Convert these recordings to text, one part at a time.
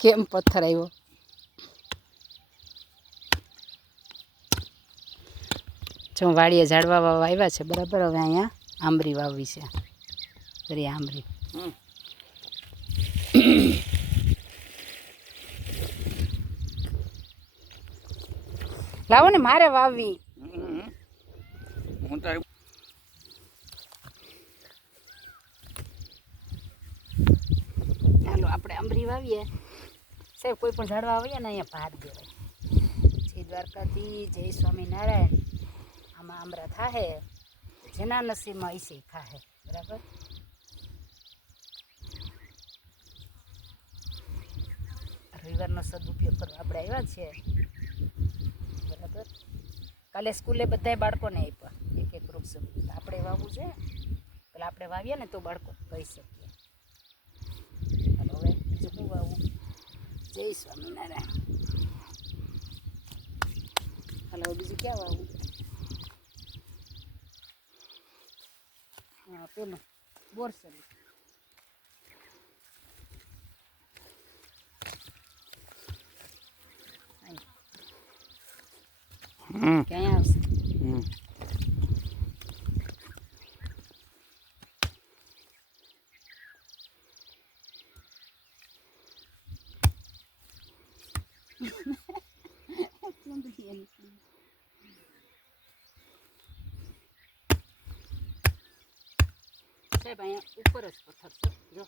કેમ પથ્થર આવ્યો? જો વાડીએ ઝાડવા વાવવા આવ્યા છે બરાબર. હવે અહીંયા આંબરી વાવવી છે. ફરી આંબરી લાવો ને, મારે વાવવી. ચાલો આપણે આંબરી વાવીએ સાહેબ. કોઈ પણ ઝાડવા આવીએ ને અહીંયા ભાત દેવાય. જય દ્વારકાથી, જય સ્વામિનારાયણ. આમાં આંબરા થાહે, જેના નસીબમાં ઈસે ખાહે. બરાબર. રવિવારનો સદુપયોગ કરવા આપણે આવ્યા છીએ. બરાબર. કાલે સ્કૂલે બધાય બાળકોને આપ્યા એક એક વૃક્ષ. આપણે વાવવું છે. પેલા આપણે વાવીએ ને તો બાળકો કહી શકીએ. ચાલો હવે બીજું શું વાવવું? જય સ્વામિનારાયણ. હાલો બીજું ક્યાં વાવવું? હા પેલું બોરસલી. ક્યાં આવશે? સાહેબ અહીંયા ઉપર જ પથ્થર છે જો.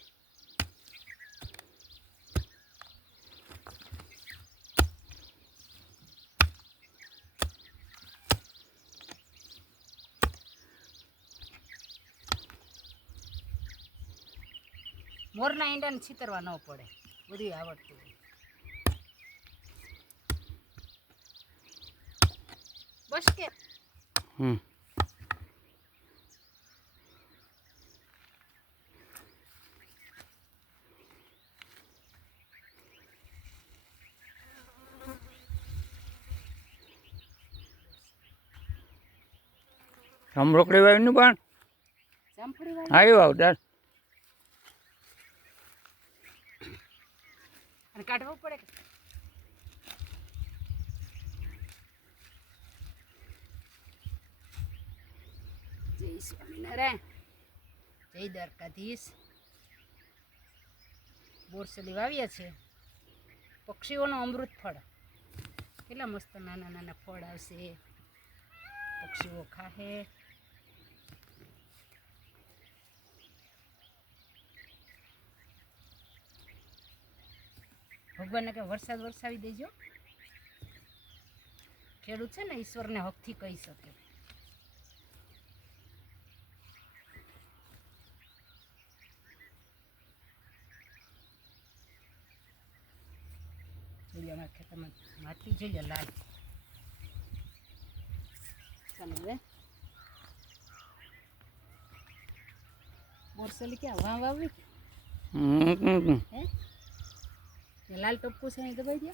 મોરના ઈંડાને છીતરવા ન પડે, બધું આવડતું હોય. બસ કે રોકડી વાવીને પણ જામફળી આવ્યું આવતા અને કાઢવું પડે કે? જય સ્વામિનારાયણ, જય દ્વારકાધીશ. બોરસલી વાવીએ છે. પક્ષીઓનો અમૃત ફળ. કેટલા મસ્ત નાના નાના ફળ આવશે. પક્ષીઓ ખાહે. ભગવાનને કે વરસાદ વરસાવી દેજો. ખેડૂત છે ને ઈશ્વરને હકથી કહી શકે. અમારા ખેતરમાં માટી જોઈએ લાલ. ચાલો હવે બોરસલી ક્યાં વાવવી? હે લાલ ટપકું છે દબાઈ દે.